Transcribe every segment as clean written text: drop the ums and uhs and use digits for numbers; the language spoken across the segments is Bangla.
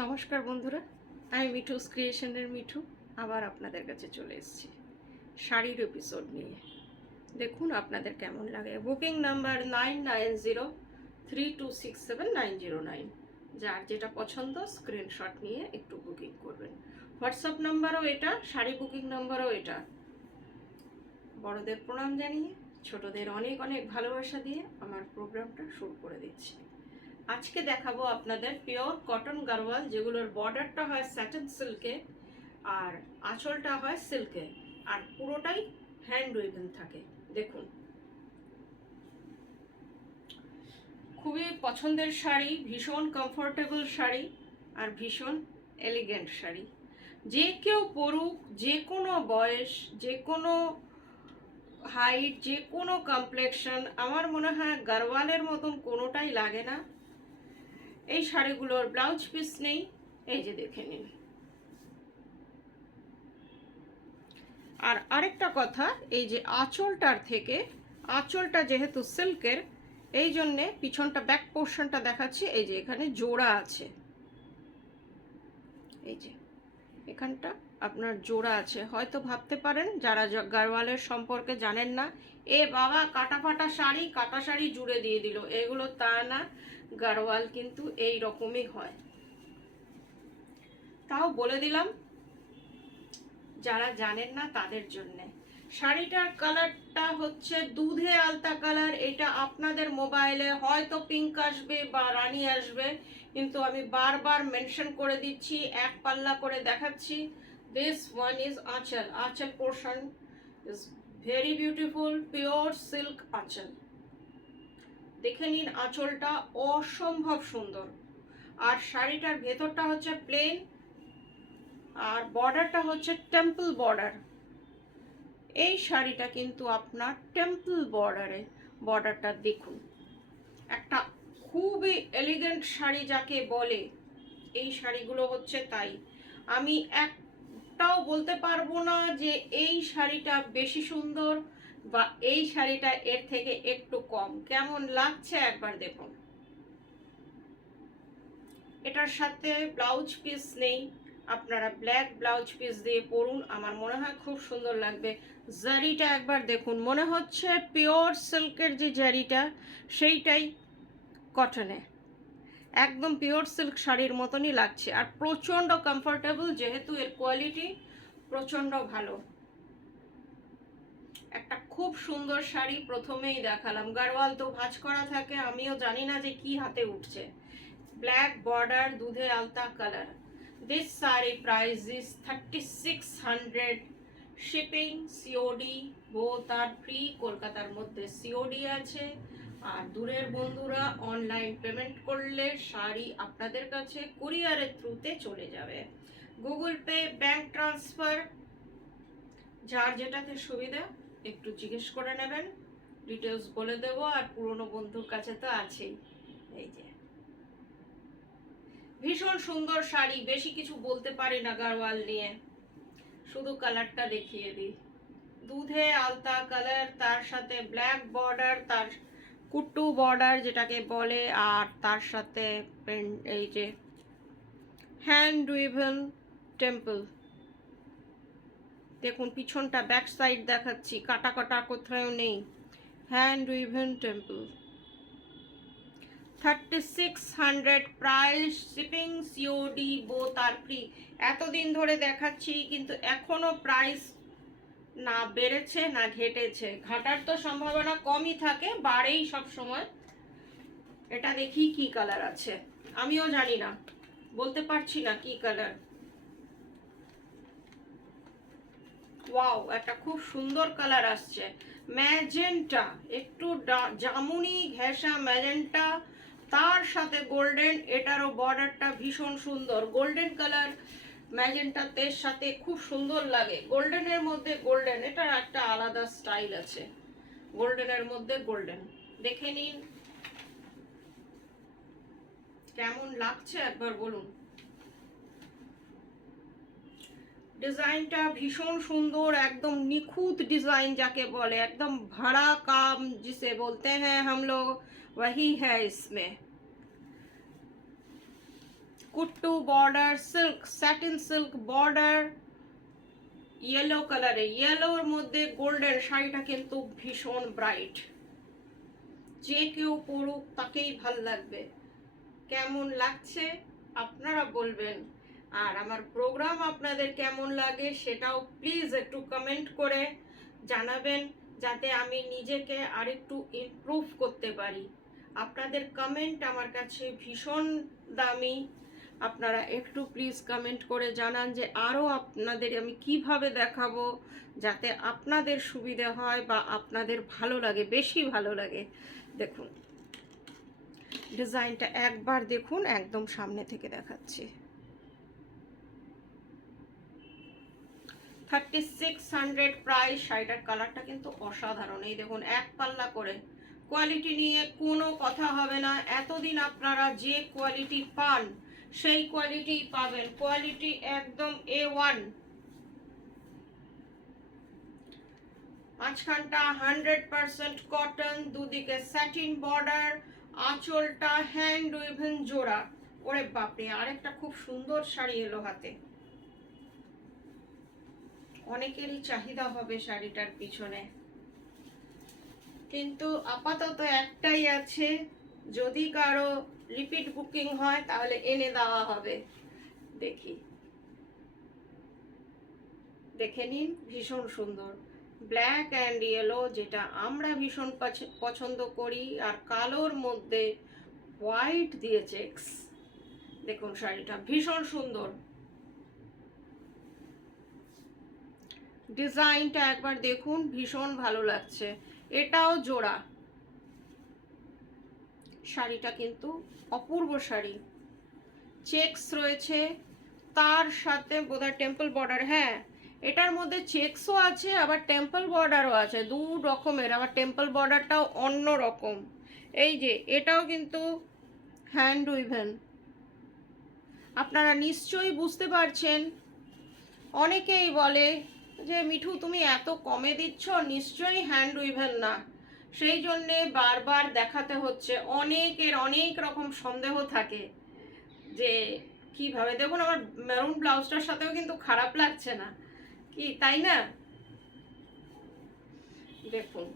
নমস্কার বন্ধুরা, আমি মিঠুস ক্রিয়েশনের মিঠু আবার আপনাদের কাছে চলে এসেছি শাড়ির এপিসোড নিয়ে। দেখুন আপনাদের কেমন লাগে। Booking number 9903267909। যার যেটা পছন্দ স্ক্রিনশট নিয়ে একটু বুকিং করবেন। হোয়াটসঅ্যাপ নাম্বারও এটা, শাড়ি বুকিং নাম্বারও এটা। বড়দের প্রণাম জানিয়ে ছোটদের অনেক অনেক ভালোবাসা দিয়ে আমার প্রোগ্রামটা শুরু করে দিচ্ছি। আজকে দেখাবো আপনাদের পিওর কটন গারওয়াল, যেগুলোর বর্ডারটা হয় স্যাটিন সিল্কে আর আঁচলটা হয় সিল্কে, আর পুরোটাই হ্যান্ড উইভেন থাকে। দেখুন, খুবই পছন্দের শাড়ি, ভীষণ কমফোর্টেবল শাড়ি আর ভীষণ এলিগেন্ট শাড়ি। যে কেউ পরুক, যে কোনো বয়স, যে কোনো হাইট, যে কোনো কমপ্লেকশন, আমার মনে হয় গারওয়ালের মতন কোনোটাই লাগে না। এই শাড়িগুলোর ব্লাউজ পিস নেই, এই যে দেখে নিন। আর আরেকটা কথা, এই যে আঁচলটার থেকে, আঁচলটা যেহেতু সিল্কের, এই জন্যে পিছনটা ব্যাক পোর্শনটা দেখাচ্ছি। এই যে এখানে জোড়া আছে, এই যে এখানটা আপনার জোড়া আছে। হয়তো ভাবতে পারেন যারা গারওয়ালের সম্পর্কে জানেন না, এ বাবা কাটা ফাটা শাড়ি, কাটা শাড়ি জুড়ে দিয়ে দিল, এগুলো তা না। গারওয়াল কিন্তু এই রকমই হয়। তাও বলে দিলাম যারা জানেন না তাদের জন্যে। শাড়িটার কালারটা হচ্ছে দুধে আলতা কালার। এটা আপনাদের মোবাইলে হয়তো পিঙ্ক আসবে বা রানী আসবে, কিন্তু আমি বারবার মেনশন করে দিচ্ছি, এক পাল্লা করে দেখাচ্ছি। দিস ওয়ান ইজ আঁচল। আঁচল portion is very beautiful, pure silk আঁচল। দেখে নিন, আঁচলটা অসম্ভব সুন্দর। আর শাড়িটার ভেতরটা হচ্ছে প্লেন, আর বর্ডারটা হচ্ছে টেম্পল বর্ডার। এই শাড়িটা কিন্তু আপনার টেম্পল বর্ডারে, বর্ডারটা দেখুন। একটা খুবই এলিগেন্ট শাড়ি যাকে বলে, এই শাড়িগুলো হচ্ছে তাই। আমি একটাও বলতে পারবো না যে এই শাড়িটা বেশি সুন্দর বা এই শাড়িটা এর থেকে একটু কম। কেমন লাগছে একবার দেখুন। এটার সাথে ব্লাউজ পিস নেই, আপনারা ব্ল্যাক ব্লাউজ পিস দিয়ে পরুন, আমার মনে হয় খুব সুন্দর লাগবে। জারিটা একবার দেখুন, মনে হচ্ছে পিওর সিল্কের যে জারিটা সেইটাই কটনে, একদম পিওর সিল্ক শাড়ির মতনই লাগছে। আর প্রচণ্ড কমফোর্টেবল, যেহেতু এর কোয়ালিটি প্রচণ্ড ভালো। একটা খুব সুন্দর শাড়ি প্রথমেই দেখালাম। গারওয়াল তো ভাঁজ করা থাকে, আমিও জানি না যে কি হাতে উঠছে। ব্ল্যাক বর্ডার, দুধে আলতা colour. This saree price is 3600. Shipping COD both are free। কলকাতার মধ্যে সিওডি আছে, আর দূরের বন্ধুরা অনলাইন পেমেন্ট করলে শাড়ি আপনাদের কাছে কুরিয়ারের থ্রুতে চলে যাবে। গুগল পে, ব্যাংক ট্রান্সফার, যার যেটাতে সুবিধা একটু জিজ্ঞেস করে নেবেন, ডিটেলস বলে দেব। আর পুরনো বন্ধুর কাছে তো আছেই। এই যে ভীষণ সুন্দর শাড়ি, বেশি কিছু বলতে পারি না গারওয়াল নিয়ে, শুধু কালারটা দেখিয়ে দিই। দুধে আলতা কালার, তার সাথে ব্ল্যাক বর্ডার, তার কুট্টু বর্ডার যেটাকে বলে, আর তার সাথে এই যে হ্যান্ড উইভেন টেম্পল। দেখুন পিছনটা, ব্যাক সাইড দেখাচ্ছি, কাটা কাটা কোথাও নেই, hand woven temple. 3600 price, shipping COD both আর ফ্রি। এতদিন ধরে দেখাচ্ছি কিন্তু এখনো প্রাইস না বেড়েছে না ঘটেছে। ঘাটার তো সম্ভাবনা কমই থাকে, বাড়েই সব সময়। এটা দেখি কি কালার আছে, আমিও জানি না, বলতে পারছি না কি কালার। ওয়াও, একটা খুব সুন্দর কালার আসছে, ম্যাজেন্টা, একটু জামুনি ঘেঁষা ম্যাজেন্টা, তার সাথে গোল্ডেন। এটারও বর্ডারটা ভীষণ সুন্দর, গোল্ডেন কালার ম্যাজেন্টাতে সাথে খুব সুন্দর লাগে। গোল্ডেনের মধ্যে গোল্ডেন, এটার একটা আলাদা স্টাইল আছে, গোল্ডেনের মধ্যে গোল্ডেন। দেখে নিন কেমন লাগছে একবার বলুন। ডিজাইনটা ভীষণ সুন্দর, একদম নিখুঁত ডিজাइन যাকে বলে, एकदम भरा काम जिसे बोलते हैं हम लोग, वही है इसमें। Kuttu border, silk, satin silk border, yellow কালারে, ইয়েলোর মধ্যে গোল্ডেন। শাড়িটা কিন্তু ভীষণ ব্রাইট, যে কেউ পরুক তাকেই ভাল লাগবে। কেমন লাগছে আপনারা বলবেন, আর আমার প্রোগ্রাম আপনাদের কেমন লাগে সেটাও প্লিজ একটু কমেন্ট করে জানাবেন, যাতে আমি নিজেকে আরেকটু ইমপ্রুভ করতে পারি। আপনাদের কমেন্ট আমার কাছে ভীষণ দামি। আপনারা একটু প্লিজ কমেন্ট করে জানান যে আরও আপনাদের আমি কিভাবে দেখাবো যাতে আপনাদের সুবিধা হয় বা আপনাদের ভালো লাগে, বেশি ভালো লাগে। দেখুন ডিজাইনটা একবার দেখুন, একদম সামনে থেকে দেখাচ্ছি। 3600 প্রাইস। শাড়িটার কালারটা কিন্তু অসাধারণ। এই দেখুন এক পাল্লা করে, কোয়ালিটি নিয়ে কোনো কথা হবে না। এতদিন আপনারা যে কোয়ালিটি পান সেই কোয়ালিটি পাবেন, কোয়ালিটি একদম A1। মাঝখানটা 100% কটন, দুদিকে স্যাটিন বর্ডার, আঁচলটা হ্যান্ড উইভেন জোড়া। ওরে বাপরে, আরেকটা খুব সুন্দর শাড়ি এলো হাতে। অনেকেরই চাহিদা হবে শাড়িটার পিছনে, কিন্তু আপাতত একটাই আছে, যদি কারো রিপিট বুকিং হয় তাহলে এনে দেওয়া হবে। দেখি, দেখে নিন, ভীষণ সুন্দর। ব্ল্যাক অ্যান্ড ইয়েলো, যেটা আমরা ভীষণ পছন্দ করি, আর কালোর মধ্যে হোয়াইট দিয়ে চেক্স। দেখুন শাড়িটা ভীষণ সুন্দর। ডিজাইনটা একবার দেখুন, ভীষণ ভালো লাগছে। এটাও জোড়া। শাড়িটা কিন্তু অপূর্ব শাড়ি, চেক্স রয়েছে, তার সাথে বোধহয় টেম্পল বর্ডার। হ্যাঁ, এটার মধ্যে চেক্সও আছে আবার টেম্পল বর্ডারও আছে, দু রকমের। আবার টেম্পল বর্ডারটাও অন্য রকম। এই যে এটাও কিন্তু হ্যান্ড উইভেন। আপনারা নিশ্চয়ই বুঝতে পারছেন। অনেকেই বলে যে মিঠু তুমি এত কমে দিচ্ছ, নিশ্চয়ই হ্যান্ড উইভেন না। সেই জন্যে বারবার দেখাতে হচ্ছে। অনেকের অনেক রকম সন্দেহ থাকে যে কিভাবে। দেখুন আমার মেরুন ব্লাউজটার সাথেও কিন্তু খারাপ লাগছে না, কি তাই না? দেখুন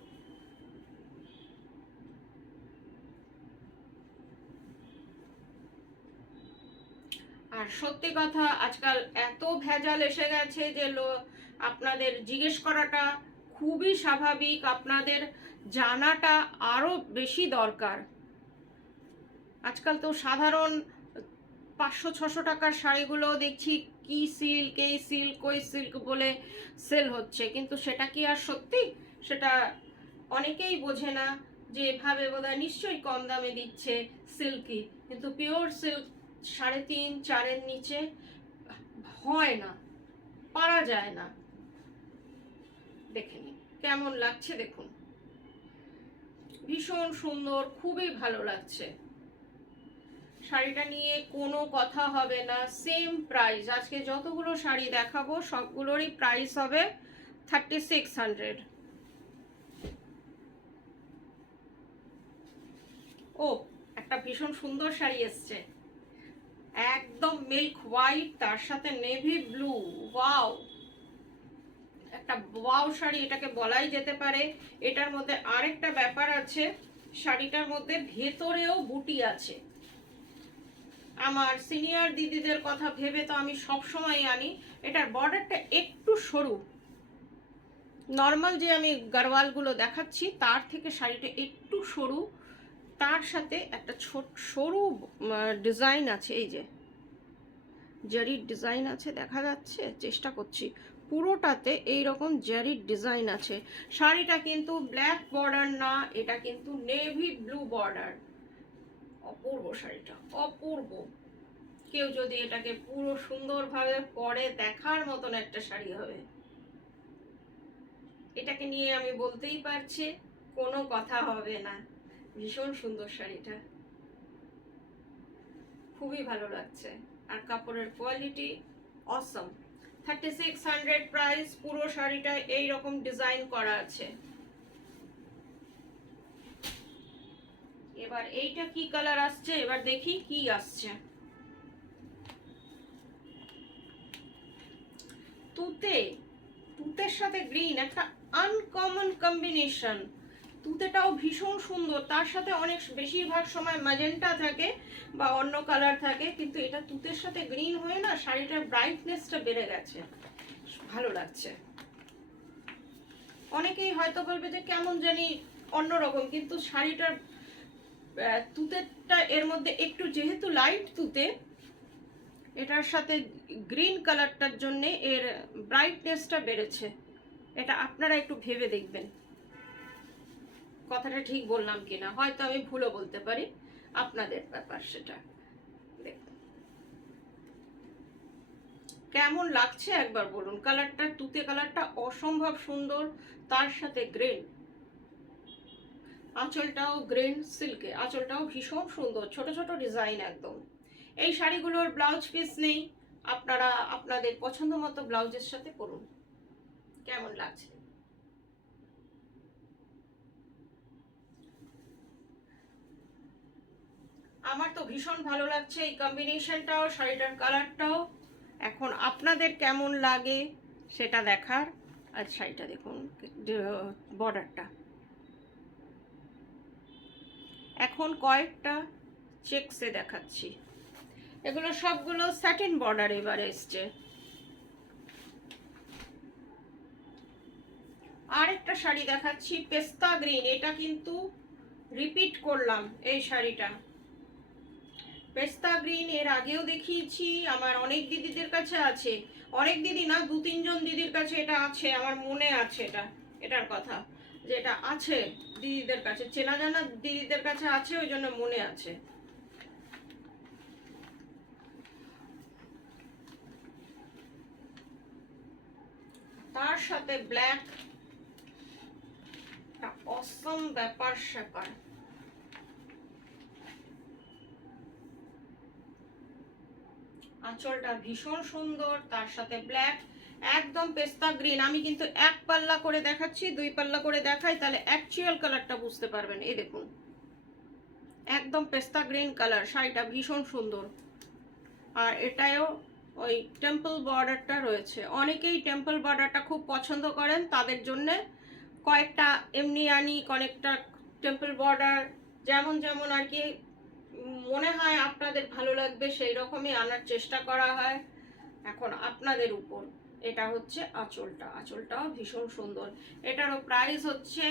আর সত্যি কথা, আজকাল এত ভেজাল এসে গেছে যে আপনাদের জিজ্ঞেস করাটা খুবই স্বাভাবিক, আপনাদের জানাটা আরো বেশি দরকার। আজকাল তো সাধারণ 500-600 টাকার শাড়িগুলো দেখছি কি সিল্ক, এই সিল্ক, ওই সিল্ক বলে সেল হচ্ছে, কিন্তু সেটা কি আর সত্যি? সেটা অনেকেই বোঝে না, যে এভাবে বোধহয় নিশ্চয়ই কম দামে দিচ্ছে সিল্কি, কিন্তু পিওর সিল্ক 3.5-4 নিচে হয় না, পারা যায় না। দেখে নিন কেমন লাগছে, দেখুন ভীষণ সুন্দর, খুবই ভালো লাগছে। শাড়িটা নিয়ে কোনো কথা হবে না, সেম প্রাইস। আজকে যতগুলো শাড়ি দেখাবো সবগুলোরই প্রাইস হবে 3600। ও, একটা ভীষণ সুন্দর শাড়ি এসছে, একদম মিল্ক হোয়াইট, তার সাথে নেভি ব্লু। ওয়াও, একটা ওয়াও শাড়ি এটাকে বলাই যেতে পারে। এটার মধ্যে আরেকটা ব্যাপার আছে, শাড়িটার মধ্যে ভেতরেও বুটি আছে। আমার সিনিয়র দিদিদের কথা ভেবে তো আমি সব সময় আনি। এটার বর্ডারটা একটু সরু, নর্মাল যে আমি গারওয়ালগুলো দেখাচ্ছি তার থেকে শাড়িটা একটু সরু, তার সাথে একটা ছোট সরু ডিজাইন আছে। এই যে জারির ডিজাইন আছে, দেখা যাচ্ছে, চেষ্টা করছি, পুরোটাতে এই রকম জারির ডিজাইন আছে। শাড়িটা কিন্তু ব্ল্যাক বর্ডার না, এটা কিন্তু নেভি ব্লু বর্ডার। অপূর্ব শাড়িটা, অপূর্ব। কেউ যদি এটাকে পুরো সুন্দরভাবে পরে দেখার মতন একটা শাড়ি হবে। এটাকে নিয়ে আমি বলতেই পারছি, কোনো কথা হবে না। ভীষণ সুন্দর শাড়িটা, খুবই ভালো লাগছে, আর কাপড়ের কোয়ালিটি অসম। 3600 প্রাইস। পুরো শাড়িটা এইরকম ডিজাইন করা আছে। এবার এইটা কি কালার আসছে, এবার দেখি কি আসছে। তুতে, তুতের সাথে গ্রিন একটা আনকমন কম্বিনেশন। তুতেটাও ভীষণ সুন্দর, তার সাথে অনেক বেশিরভাগ সময় ম্যাজেন্টা থাকে বা অন্য কালার থাকে, কিন্তু এটা তুতের সাথে গ্রিন হয়ে না শাড়িটার ব্রাইটনেসটা বেড়ে গেছে, ভালো লাগছে। অনেকেই হয়তো বলবে যে কেমন জানি অন্যরকম, কিন্তু শাড়িটার তুতেটা এর মধ্যে একটু যেহেতু লাইট তুতে, এটার সাথে গ্রিন কালারটার জন্য এর ব্রাইটনেসটা বেড়েছে। এটা আপনারা একটু ভেবে দেখবেন কথাটা ঠিক বললাম কিনা, হয়তো আমি ভুলও বলতে পারি, আপনাদের ব্যাপার সেটা। দেখুন কেমন লাগছে একবার বলুন। কালারটা, তুতে কালারটা অসম্ভব সুন্দর, তার সাথে গ্রিন, আঁচলটাও গ্রিন সিল্কে, আঁচলটাও ভীষণ সুন্দর, ছোট ছোট ডিজাইন একদম। এই শাড়িগুলোর ব্লাউজ পিস নেই, আপনারা আপনাদের পছন্দ মতো ব্লাউজের সাথে করুন। কেমন লাগছে? আমার তো ভীষণ ভালো লাগছে এই কম্বিনেশনটাও, শাড়িটার কালারটাও। এখন আপনাদের কেমন লাগে সেটা দেখার। আর শাড়িটা দেখুন, বর্ডারটা এখন কয়েকটা চেকসে দেখাচ্ছি, এগুলো সবগুলো স্যাটিন বর্ডার এবারে এসছে। আরেকটা শাড়ি দেখাচ্ছি পেস্তা গ্রিন, এটা কিন্তু রিপিট করলাম এই শাড়িটা। পেস্তা গ্রিন এর আগেও দেখিয়েছি, আমার অনেক দিদিদের কাছে আছে, অনেক দিদি না, 2-3 জন দিদির কাছে এটা আছে, আমার মনে আছে এটার কথা, যে এটা আছে দিদিদের কাছে, চেনা জানা দিদিদের কাছে আছে, ওই জন্য মনে আছে। তার সাথে ব্ল্যাক, অসম ব্যাপার স্যাপার। আঁচলটা ভীষণ সুন্দর, তার সাথে ব্ল্যাক, একদম পেস্তা গ্রিন। আমি কিন্তু এক পাল্লা করে দেখাচ্ছি, 2 পাল্লা করে দেখাই, তাহলে অ্যাকচুয়াল কালারটা বুঝতে পারবেন। এই দেখুন একদম পেস্তা গ্রিন কালার, শাড়িটা ভীষণ সুন্দর। আর এটাও ওই টেম্পল বর্ডারটা রয়েছে, অনেকেই টেম্পল বর্ডারটা খুব পছন্দ করেন, তাদের জন্য কয়েকটা এমনি আনি, কয়েকটা টেম্পল বর্ডার, যেমন যেমন আর কি মনে হয় আপনাদের ভালো লাগবে সেই রকমই আনার চেষ্টা করা হয়। এখন আপনাদের উপর। এটা হচ্ছে আঁচলটা, আঁচলটাও ভীষণ সুন্দর। এটারও প্রাইস হচ্ছে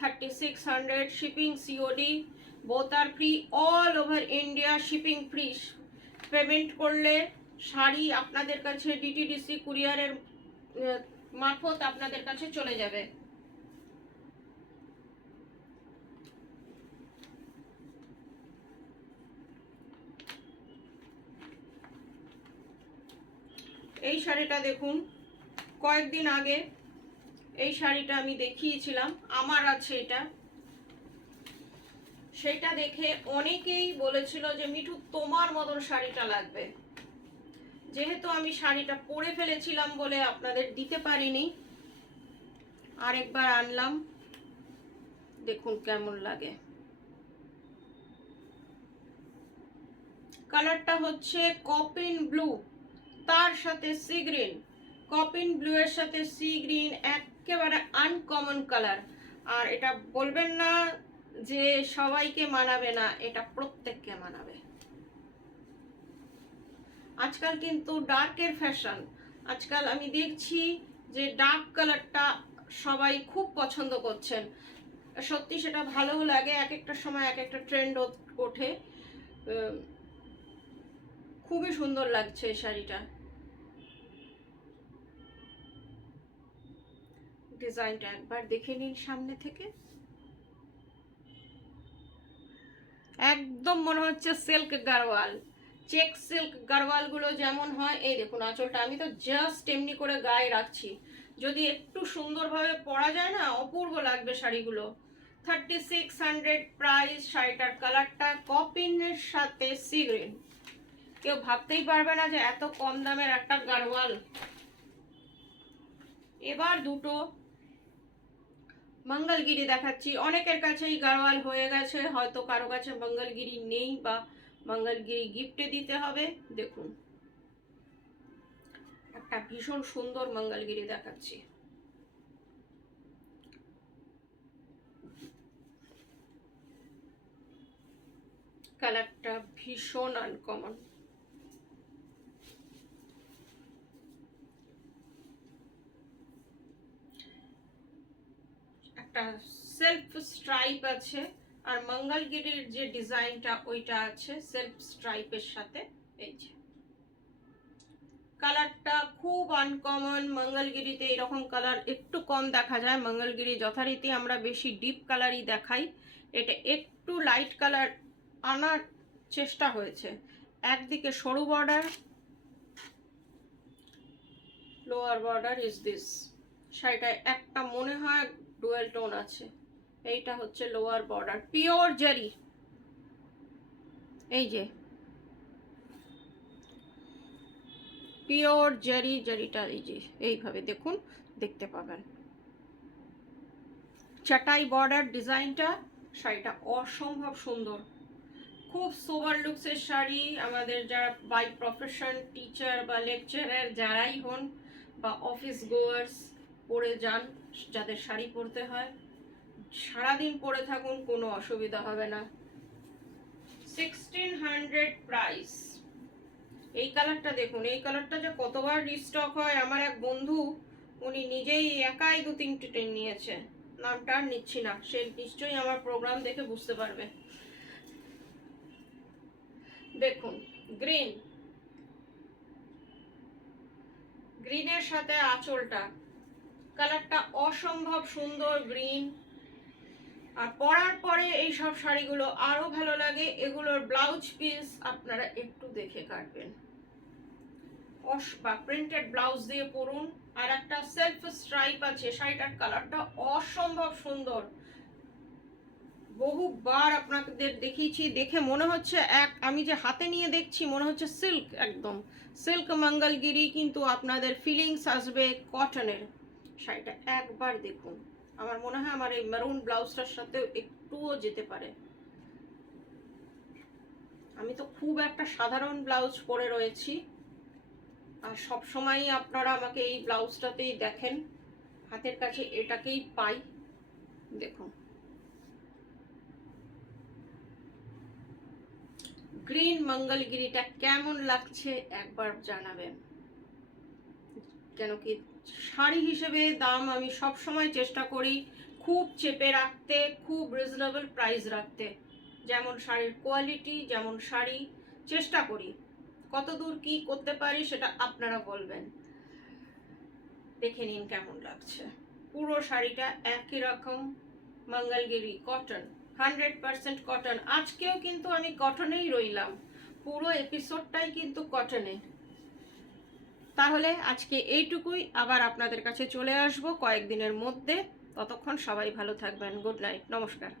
3600, শিপিং সিওডি, বোথ আর free, all over India shipping free. Payment করলে শাড়ি আপনাদের কাছে ডিটিডিসি কুরিয়ারের মারফত আপনাদের কাছে চলে যাবে। এই শাড়িটা দেখুন, কয়েকদিন আগে এই শাড়িটা আমি দেখিয়েছিলাম, আমার আছে এটা, সেটা দেখে অনেকেই বলেছিল যে মিঠু তোমার মতন শাড়িটা লাগবে। যেহেতু আমি শাড়িটা পরে ফেলেছিলাম বলে আপনাদের দিতে পারিনি, আরেকবার আনলাম, দেখুন কেমন লাগে। কালারটা হচ্ছে কপিন ব্লু, তার সাথে সি গ্রিন, কপিন ব্লু এর সাথে সি গ্রিন, একেবারে আনকমন কালার। আর এটা বলবেন না যে সবাইকে মানাবে না, এটা প্রত্যেককে মানাবে। আজকাল কিন্তু ডার্কের ফ্যাশন, আজকাল আমি দেখছি যে ডার্ক কালারটা সবাই খুব পছন্দ করছেন, সত্যি সেটা ভালোও লাগে, এক একটা সময় এক একটা ট্রেন্ড ওঠে। খুবই সুন্দর লাগছে এই শাড়িটা, ডিজাইনটা একবার দেখে নিন সামনে থেকে, একদম মনে হচ্ছে সিল্ক গারওয়াল, চেক সিল্ক গারওয়ালগুলো যেমন হয়। এই দেখুন আঁচলটা, আমি তো জাস্ট এমনি করে গায়ে রাখছি, যদি একটু সুন্দরভাবে পরা যায় না অপূর্ব লাগবে শাড়িগুলো। 3600 প্রাইস, শাড়িটার কালারটা কপিনের সাথে সি গ্রিন, কেউ ভাবতেই পারবে না যে এত কম দামের একটা গারওয়াল। এবার দুটো মঙ্গলগিরি দেখাচ্ছি, অনেকের কাছেই গারওয়াল হয়ে গেছে, হয়তো কারো কাছে মঙ্গলগিরি নেই বা মঙ্গলগিরি গিফটে দিতে হবে। দেখুন একটা ভীষণ সুন্দর মঙ্গলগিরি দেখাচ্ছি। কালারটা ভীষণ আনকমন। একটা সেলফ স্ট্রাইপ আছে, আর মঙ্গলগিরির যে ডিজাইনটা ওইটা আছে সেলফ স্ট্রাইপের সাথে। এই যে কালারটা খুব আনকমন। মঙ্গলগিরিতে এরকম কালার একটু কম দেখা যায়। মঙ্গলগিরি যথারীতি আমরা বেশি ডিপ কালারই দেখাই, এটা একটু লাইট কালার আনার চেষ্টা হয়েছে। একদিকে সরু border, lower border is this. শাড়িটায় একটা মনে হয় ডুয়েল টোন আছে। এইটা হচ্ছে লোয়ার বর্ডার, পিওর জারি। এই যে পিওর জারি, জারিটা এই যে এইভাবে দেখুন, দেখতে পাবেন। চাটাই বর্ডার ডিজাইনটা, শাড়িটা অসম্ভব সুন্দর, খুব সোবার লুকসের শাড়ি। আমাদের যারা বাই প্রফেশন টিচার বা লেকচারার যারাই হন বা অফিস গোয়ার্স পরে যান, যাদের শাড়ি পরতে হয়, সারাদিন পরে থাকুন, কোনো অসুবিধা হবে না। 1600 প্রাইস। এই কালারটা দেখুন, এই কালারটা যে কতবার রিস্টক হয়। আমার এক বন্ধু, উনি নিজেই একাই 2-3টে নিয়েছে, নামটা আর নিচ্ছি না, সে নিশ্চয়ই আমার প্রোগ্রাম দেখে বুঝতে পারবে। দেখুন গ্রিন, গ্রিনের সাথে আঁচলটা, কালারটা অসম্ভব সুন্দর গ্রিন। আর পরার পরে এই সব শাড়িগুলো আরো ভালো লাগে। এগুলোর ব্লাউজ পিস আপনারা একটু দেখে কাটবেন, বা প্রিন্টেড ব্লাউজ দিয়ে পরুন। আর একটা সেলফ স্ট্রাইপ আছে, শাড়িটার কালারটা অসম্ভব সুন্দর। বহুবার আপনাদের দেখিয়েছি, দেখে মনে হচ্ছে আমি যে হাতে নিয়ে দেখছি মনে হচ্ছে সিল্ক, একদম সিল্ক মঙ্গলগিরি, কিন্তু আপনাদের ফিলিংস আসবে কটনের। শাড়িটা একবার দেখুন, আমার মনে হয় আমার এই মেরুন ব্লাউজটার সাথে একটুও যেতে পারে। আমি তো খুব একটা সাধারণ ব্লাউজ পরে রয়েছি, আর সবসময়ই আপনারা আমাকে এই ব্লাউজটাতেই দেখেন, হাতের কাছে এটাকেই পাই। দেখুন গ্রিন মঙ্গলগিরিটা কেমন লাগছে একবার জানাবেন। কেন কি শাড়ি হিসেবে দাম আমি সব সময় চেষ্টা করি খুব চেপে রাখতে, খুব রিজনেবল প্রাইস রাখতে। যেমন শাড়ির কোয়ালিটি, যেমন শাড়ি, চেষ্টা করি। কতদূর কি করতে পারি সেটা আপনারা বলবেন। দেখে নিন কেমন লাগছে। পুরো শাড়িটা একই রকম মঙ্গলগিরি কটন, 100% কটন। আজকেও কিন্তু আমি কটনেই রইলাম, পুরো এপিসোডটাই কিন্তু কটনে। তাহলে আজকে এইটুকুই, আবার আপনাদের কাছে চলে আসবো কয়েকদিনের মধ্যে। ততক্ষণ সবাই ভালো থাকবেন। গুড নাইট, নমস্কার।